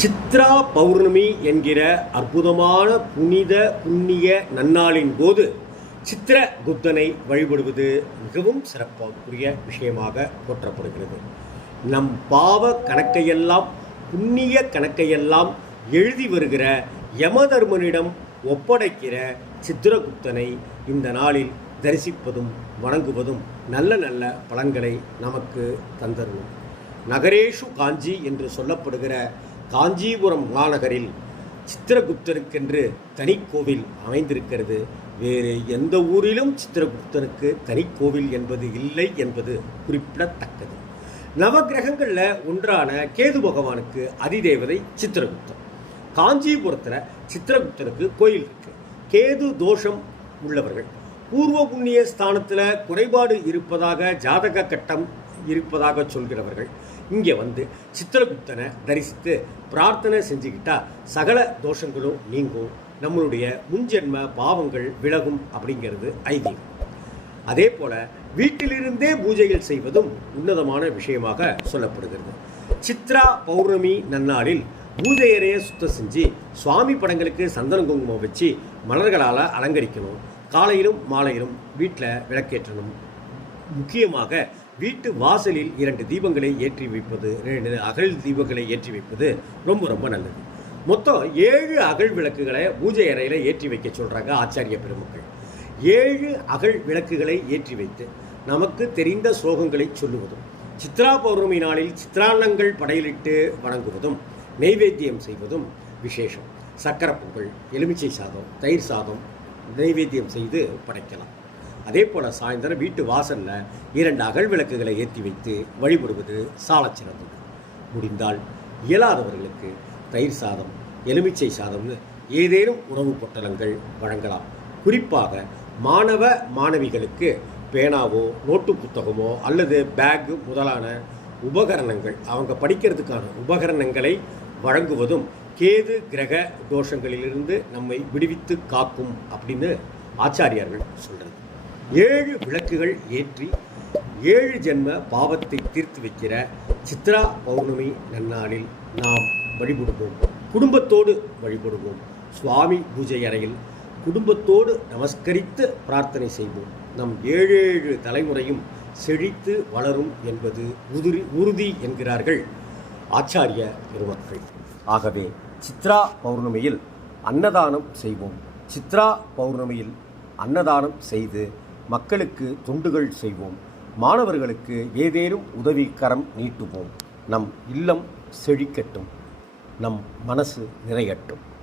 சித்ரா பௌர்ணமி என்கிற அற்புதமான புனித புண்ணிய நன்னாளின் போது சித்திர புத்தனை வழிபடுவது மிகவும் சிறப்புக்குரிய விஷயமாக போற்றப்படுகிறது. நம் பாவ கணக்கையெல்லாம் புண்ணிய கணக்கையெல்லாம் எழுதி வருகிற யமதர்மனிடம் ஒப்படைக்கிற சித்திரகுப்தனை இந்த நாளில் தரிசிப்பதும் வணங்குவதும் நல்ல நல்ல பலன்களை நமக்கு தந்தரும் நகரேஷு காஞ்சி என்று சொல்லப்படுகிற காஞ்சிபுரம் மாநகரில் சித்திரகுப்தருக்கென்று தனிக்கோவில் அமைந்திருக்கிறது. வேறு எந்த ஊரிலும் சித்திரகுப்தனுக்கு தனிக்கோவில் என்பது இல்லை என்பது குறிப்பிடத்தக்கது. நவகிரகங்களில் ஒன்றான கேது பகவானுக்கு அதிதேவதை சித்திரகுப்தன் காஞ்சிபுரத்தில் சித்திரகுப்தனுக்கு கோயில் இருக்கு. கேது தோஷம் உள்ளவர்கள். பூர்வ புண்ணிய ஸ்தானத்தில் குறைபாடு இருப்பதாக ஜாதக கட்டம் இருப்பதாக சொல்கிறவர்கள். இங்கே வந்து சித்திரகுப்தனை தரிசித்து பிரார்த்தனை செஞ்சுக்கிட்டா சகல தோஷங்களும் நீங்கும். நம்மளுடைய முன்ஜென்ம பாவங்கள் விலகும் அப்படிங்கிறது ஐதீகம். அதே போல வீட்டிலிருந்தே பூஜைகள் செய்வதும் உன்னதமான விஷயமாக சொல்லப்படுகிறது. சித்ரா பௌர்ணமி நன்னாளில் பூஜை சுத்தம் செஞ்சு சுவாமி படங்களுக்கு சந்தன குங்குமம் வச்சு மலர்களால் அலங்கரிக்கணும். காலையிலும் மாலையிலும் வீட்டில் விளக்கேற்றணும். முக்கியமாக வீட்டு வாசலில் இரண்டு தீபங்களை ஏற்றி வைப்பது ரெண்டு அகல் தீபங்களை ஏற்றி வைப்பது ரொம்ப ரொம்ப நல்லது. மொத்தம் ஏழு அகல் விளக்குகளை பூஜை அறையில் ஏற்றி வைக்க சொல்கிறாங்க ஆச்சாரிய பெருமக்கள். ஏழு அகல் விளக்குகளை ஏற்றி வைத்து நமக்கு தெரிந்த ஸ்லோகங்களை சொல்லுவதும் சித்ரா பௌர்ணமி நாளில் சித்ரான்னங்கள் படையலிட்டு வணங்குவதும் நெய்வேத்தியம் செய்வதும் விசேஷம். சக்கரை பொங்கல் எலுமிச்சை சாதம் தயிர் சாதம் நெய்வேத்தியம் செய்து படைக்கலாம். அதே போல் சாயந்தரம் வீட்டு வாசலில் இரண்டு அகல் விளக்குகளை ஏற்றி வைத்து வழிபடுவது சாலச் சிறந்தது. முடிந்தால் இயலாதவர்களுக்கு தயிர் சாதம் எலுமிச்சை சாதம்னு ஏதேனும் உணவுப் பொட்டலங்கள் வழங்கலாம். குறிப்பாக மாணவ மாணவிகளுக்கு பேனாவோ நோட்டு புத்தகமோ அல்லது பேக் முதலான உபகரணங்கள் அவங்க படிக்கிறதுக்கான உபகரணங்களை வழங்குவதும் கேது கிரக தோஷங்களிலிருந்து நம்மை விடுவித்து காக்கும் அப்படின்னு ஆச்சாரியார்கள் சொல்கிறது ஏழு விளக்குகள் ஏற்றி ஏழு ஜென்ம பாவத்தை தீர்த்து வைக்கிற சித்ரா பௌர்ணமி நன்னாளில் நாம் வழிபடுவோம். குடும்பத்தோடு வழிபடுவோம். சுவாமி பூஜை அறையில் குடும்பத்தோடு நமஸ்கரித்து பிரார்த்தனை செய்வோம். நம் ஏழேழு தலைமுறையும் செழித்து வளரும் என்பது உதிரி உறுதி என்கிறார்கள் ஆச்சாரிய பெருமக்கள். ஆகவே சித்ரா பௌர்ணமியில் அன்னதானம் செய்வோம். சித்ரா பௌர்ணமியில் அன்னதானம் செய்து மக்களுக்கு தொண்டுகள் செய்வோம். மாணவர்களுக்கு ஏதேனும் உதவிக்கரம் நீட்டுவோம். நம் இல்லம் செழிக்கட்டும். நம் மனசு நிறையட்டும்.